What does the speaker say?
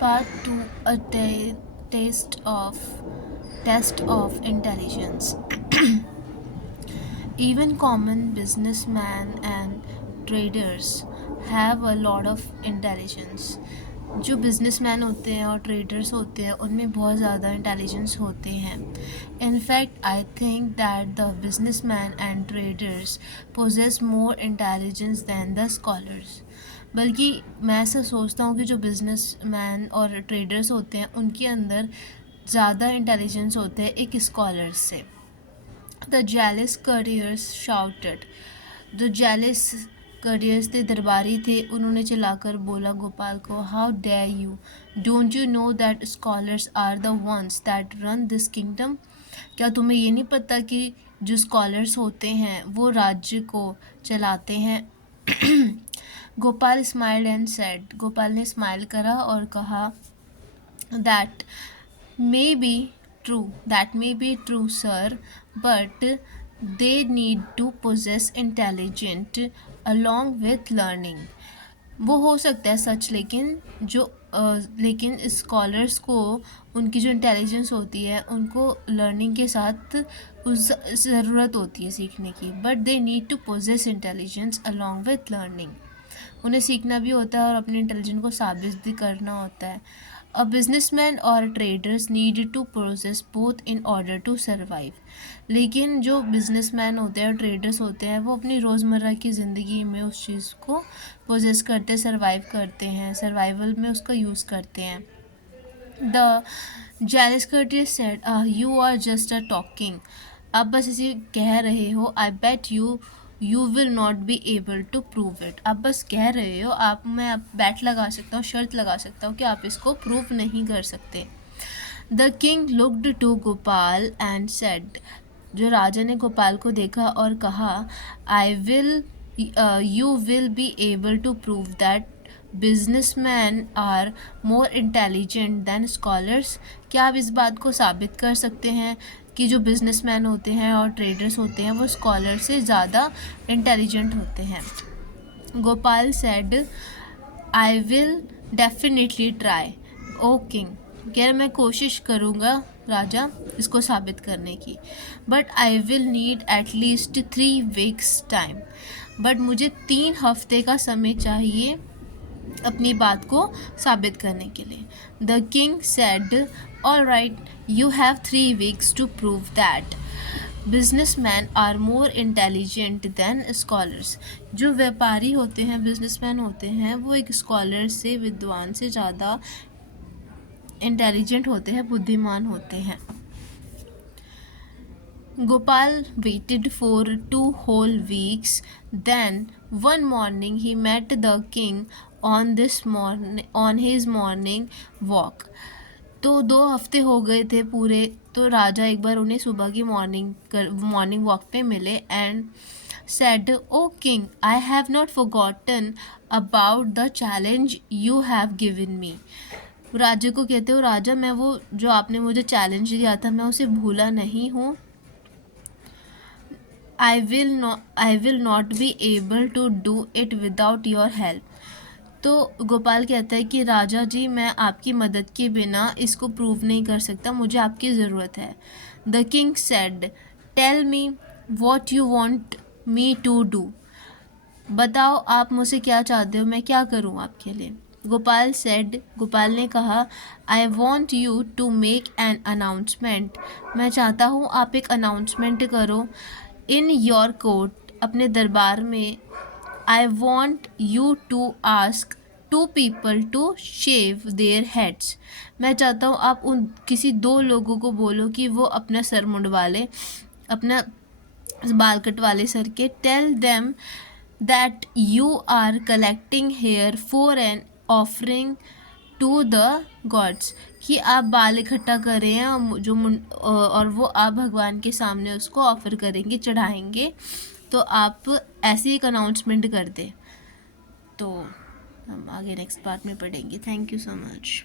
Part 2, a test of intelligence. Even common businessmen and traders have a lot of intelligence. जो businessman होते हैं और traders होते हैं उनमें बहुत ज़्यादा इंटेलिजेंस होते हैं. In fact I think that the businessman and traders possess more intelligence than the scholars. बल्कि मैं ऐसा सोचता हूँ कि जो बिजनेसमैन और ट्रेडर्स होते हैं उनके अंदर ज़्यादा इंटेलिजेंस होते हैं एक स्कॉलर्स से. The jealous courtiers shouted. जो jealous courtiers थे, दरबारी थे, उन्होंने चिल्लाकर बोला गोपाल को, How dare you? Don't you know that scholars are the ones that run this kingdom? क्या तुम्हें ये नहीं पता कि जो स्कॉलर्स होते हैं वो राज्य को चलाते हैं? Gopal smiled and said. Gopal ने स्माइल करा और कहा, That may be true, sir, but they need to possess intelligence along with learning. वो हो सकता है सच, लेकिन स्कॉलर्स को उनकी जो इंटेलिजेंस होती है उनको लर्निंग के साथ उस ज़रूरत होती है सीखने की. But they need to possess intelligence along with learning. उन्हें सीखना भी होता है और अपने इंटेलिजेंस को साबित भी करना होता है. अ बिजनेसमैन और traders need to process both in order to survive. लेकिन जो बिजनेसमैन होते हैं और ट्रेडर्स होते हैं वो अपनी रोज़मर्रा की ज़िंदगी में उस चीज़ को पोजेस करते, सर्वाइव करते हैं, सर्वाइवल में उसका यूज़ करते हैं. The jealous courtiers said, you are just a talking. आप बस इसे कह रहे हो. I bet you will not be able to prove it. आप बस कह रहे हो. मैं बैट लगा सकता हूँ, शर्त लगा सकता हूँ कि आप इसको प्रूव नहीं कर सकते. The king looked to Gopal and said. जो राजा ने गोपाल को देखा और कहा, you will be able to prove that businessman are more intelligent than scholars. क्या आप इस बात को साबित कर सकते हैं कि जो बिजनेसमैन होते हैं और ट्रेडर्स होते हैं वो स्कॉलर से ज़्यादा इंटेलिजेंट होते हैं? Gopal said, I will definitely try. O king. यार मैं कोशिश करूँगा राजा इसको साबित करने की. But I will need at least 3 weeks time. But मुझे 3 हफ्ते का समय चाहिए अपनी बात को साबित करने के लिए. The king said, all right, you have 3 weeks to prove that businessman are more intelligent than scholars. जो व्यापारी होते हैं, बिजनेसमैन होते हैं, वो एक स्कॉलर से, विद्वान से ज़्यादा इंटेलिजेंट होते हैं, बुद्धिमान होते हैं. Gopal waited for 2 whole weeks. Then one morning he met the king on his morning walk. तो 2 हफ्ते हो गए थे पूरे. तो राजा एक बार उन्हें सुबह की मॉर्निंग वॉक पे मिले and said, oh king, I have not forgotten about the challenge you have given me. राजा को कहते हो, राजा मैं वो जो आपने मुझे चैलेंज दिया था मैं उसे भूला नहीं हूँ. I will not be able to do it without your help. तो गोपाल कहता है कि राजा जी मैं आपकी मदद के बिना इसको प्रूव नहीं कर सकता, मुझे आपकी ज़रूरत है. The king said, tell me what you want me to do. बताओ आप मुझसे क्या चाहते हो, मैं क्या करूँ आपके लिए. गोपाल ने कहा, I want you to make an announcement. मैं चाहता हूँ आप एक अनाउंसमेंट करो. इन योर कोर्ट, अपने दरबार में. I want you to ask 2 people to shave their heads. मैं चाहता हूँ आप उन किसी 2 लोगों को बोलो कि वो अपना सर मुंडवा लें, अपना बाल कटवा ले सर के. Tell them that you are collecting hair for an offering to the gods. कि आप बाल इकट्ठा कर रहे हैं और वो आप भगवान के सामने उसको ऑफ़र करेंगे, चढ़ाएंगे. तो आप ऐसे एक अनाउंसमेंट कर दें. तो हम आगे नेक्स्ट पार्ट में पढ़ेंगे. Thank you so much.